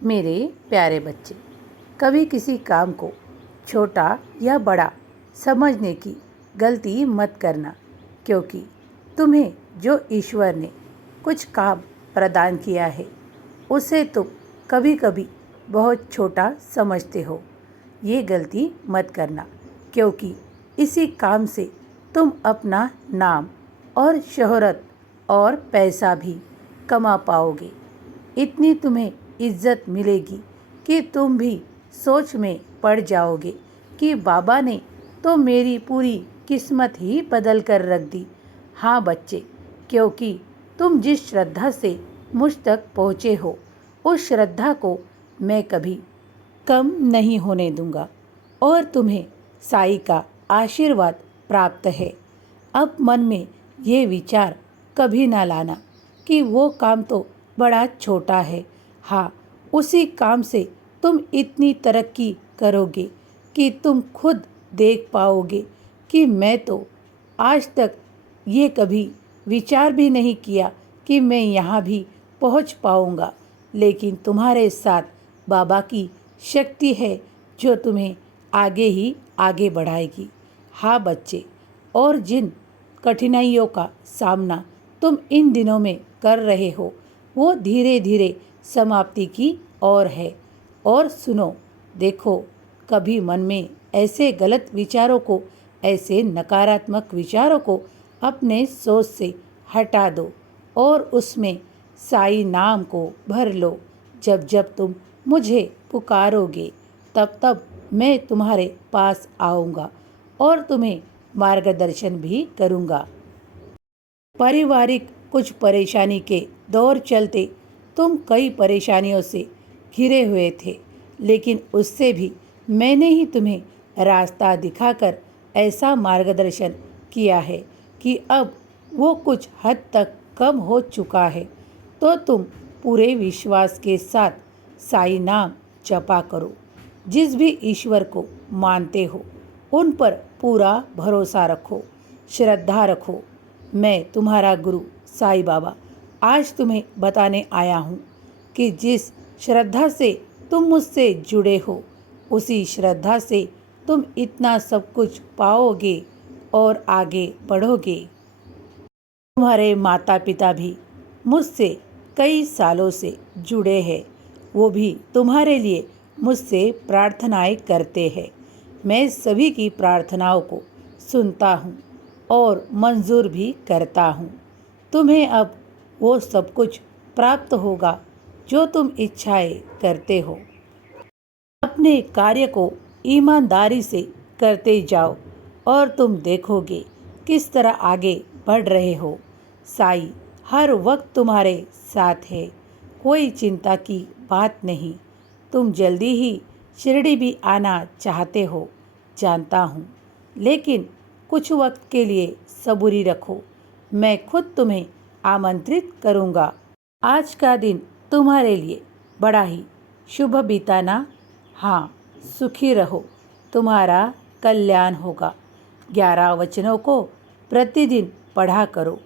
मेरे प्यारे बच्चे, कभी किसी काम को छोटा या बड़ा समझने की गलती मत करना, क्योंकि तुम्हें जो ईश्वर ने कुछ काम प्रदान किया है उसे तुम कभी कभी बहुत छोटा समझते हो। ये गलती मत करना, क्योंकि इसी काम से तुम अपना नाम और शोहरत और पैसा भी कमा पाओगे। इतनी तुम्हें इज्जत मिलेगी कि तुम भी सोच में पड़ जाओगे कि बाबा ने तो मेरी पूरी किस्मत ही बदल कर रख दी। हाँ बच्चे, क्योंकि तुम जिस श्रद्धा से मुझ तक पहुँचे हो उस श्रद्धा को मैं कभी कम नहीं होने दूंगा और तुम्हें साईं का आशीर्वाद प्राप्त है। अब मन में ये विचार कभी ना लाना कि वो काम तो बड़ा छोटा है। हाँ, उसी काम से तुम इतनी तरक्की करोगे कि तुम खुद देख पाओगे कि मैं तो आज तक ये कभी विचार भी नहीं किया कि मैं यहाँ भी पहुँच पाऊँगा, लेकिन तुम्हारे साथ बाबा की शक्ति है जो तुम्हें आगे ही आगे बढ़ाएगी। हाँ बच्चे, और जिन कठिनाइयों का सामना तुम इन दिनों में कर रहे हो वो धीरे धीरे समाप्ति की ओर है। और सुनो, देखो, कभी मन में ऐसे गलत विचारों को, ऐसे नकारात्मक विचारों को अपने सोच से हटा दो और उसमें साई नाम को भर लो। जब जब तुम मुझे पुकारोगे तब तब मैं तुम्हारे पास आऊँगा और तुम्हें मार्गदर्शन भी करूँगा। पारिवारिक कुछ परेशानी के दौर चलते तुम कई परेशानियों से घिरे हुए थे, लेकिन उससे भी मैंने ही तुम्हें रास्ता दिखाकर ऐसा मार्गदर्शन किया है कि अब वो कुछ हद तक कम हो चुका है। तो तुम पूरे विश्वास के साथ साई नाम जपा करो। जिस भी ईश्वर को मानते हो उन पर पूरा भरोसा रखो, श्रद्धा रखो। मैं तुम्हारा गुरु साईं बाबा आज तुम्हें बताने आया हूँ कि जिस श्रद्धा से तुम मुझसे जुड़े हो उसी श्रद्धा से तुम इतना सब कुछ पाओगे और आगे बढ़ोगे। तुम्हारे माता पिता भी मुझसे कई सालों से जुड़े हैं, वो भी तुम्हारे लिए मुझसे प्रार्थनाएं करते हैं। मैं सभी की प्रार्थनाओं को सुनता हूँ और मंजूर भी करता हूँ। तुम्हें अब वो सब कुछ प्राप्त होगा जो तुम इच्छाएं करते हो। अपने कार्य को ईमानदारी से करते जाओ और तुम देखोगे किस तरह आगे बढ़ रहे हो। साईं हर वक्त तुम्हारे साथ है, कोई चिंता की बात नहीं। तुम जल्दी ही शिरडी भी आना चाहते हो, जानता हूँ, लेकिन कुछ वक्त के लिए सबूरी रखो। मैं खुद तुम्हें आमंत्रित करूँगा। आज का दिन तुम्हारे लिए बड़ा ही शुभ बीता ना। हाँ, सुखी रहो, तुम्हारा कल्याण होगा। 11 वचनों को प्रतिदिन पढ़ा करो।